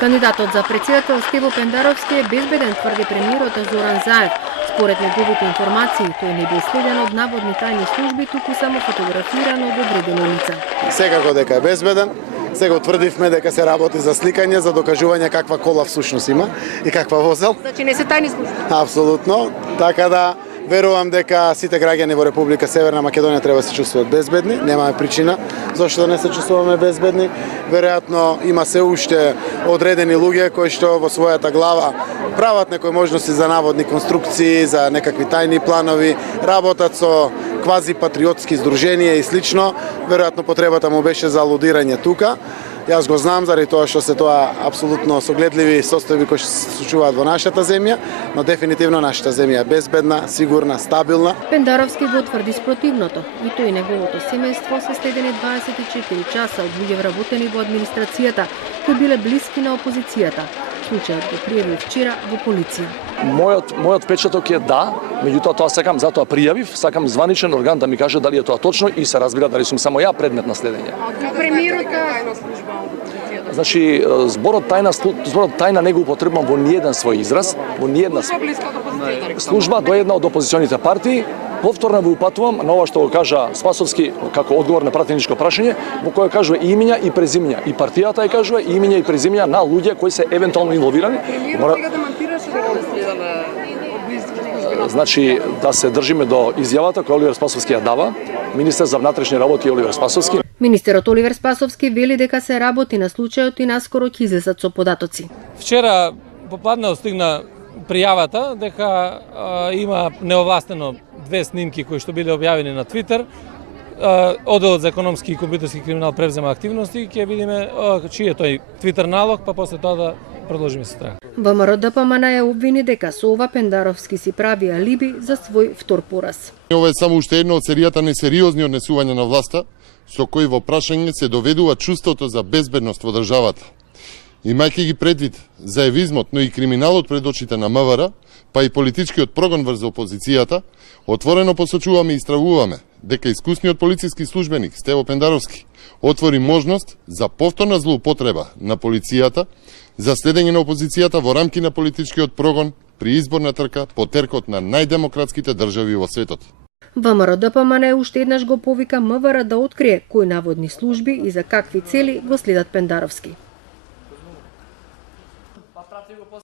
Кандидатот за председател Стево Пендаровски е безбеден, тврди премиерот Зоран Заев. Според неговите информации, тој не бил следен од наводни тајни служби, туку само фотографиран од одредено лица. Секако дека е безбеден. Сега утврдивме дека се работи за сликање, за докажување каква кола всушност има и каква возел. Значи не се тајни служби? Апсолутно. Така да верувам дека сите граѓани во Република Северна Македонија треба да се чувствуваат безбедни. Немаме причина зашто да не се чувствуваме безбедни. Веројатно има се уште одредени луѓе кои што во својата глава прават некои можности за наводни конструкции, за некакви тајни планови, работат со квази патриотски здруженија и слично. Веројатно потребата му беше за алудирање тука. Јас го знам заради тоа што се тоа апсолутно согледливи состојби кои се случуваат во нашата земја, но дефинитивно нашата земја е безбедна, сигурна, стабилна. Пендаровски го тврди спротивното. И тој и неговото семејство се следени 24 часа од луѓе вработени во администрацијата, кои биле блиски на опозицијата. Случајот го пријави вчера во полиција. Мојот впечаток е да, меѓутоа тоа затоа пријавив, сакам званичен орган да ми каже дали е тоа точно и се разбира дали сум само ја предмет на следење. Премиерот Значи, зборот тајна не го употребувам во ниеден свој израз, во ниедна служба до една од опозиционите партии. Повторно го упатувам на ова што го кажа Спасовски како одговор на пратеничко прашање, во кое кажува имиња и презимиња. И партијата ја кажува имиња и презимиња на луѓе кои се евентуално инволвирани. Значи, да се држиме до изјавата која Оливер Спасовски ја дава, министер за внатрешни работи Оливер Спасовски. Министерот Оливер Спасовски вели дека се работи на случајот и наскоро ќе излезат со податоци. Вчера попладне стигна пријавата дека има неовластено 2 снимки кои што биле објавени на Твитер. Одделот за економски и компјутерски криминал превзема активности и ќе видиме чиј е тој Твитер налог, па после тоа да продолжиме се трага. ВМРО-ДПМН ја обвини дека со ова Пендаровски си прави алиби за свој втор пораз. Ова е само уште едно од серијата несериозни однесувања на власта, со кои во прашање се доведува чувството за безбедност во државата. Имајќи ги предвид заевизмот, но и криминалот пред очите на МВР, па и политичкиот прогон врз опозицијата, отворено посочуваме и стравуваме дека искусниот полициски службеник Стево Пендаровски отвори можност за повторна злоупотреба на полицијата за следење на опозицијата во рамки на политичкиот прогон при изборна трка по теркот на најдемократските држави во светот. ВМРО-ДПМН уште еднаш го повика МВР да открие кои наводни служби и за какви цели го следат Пендаровски.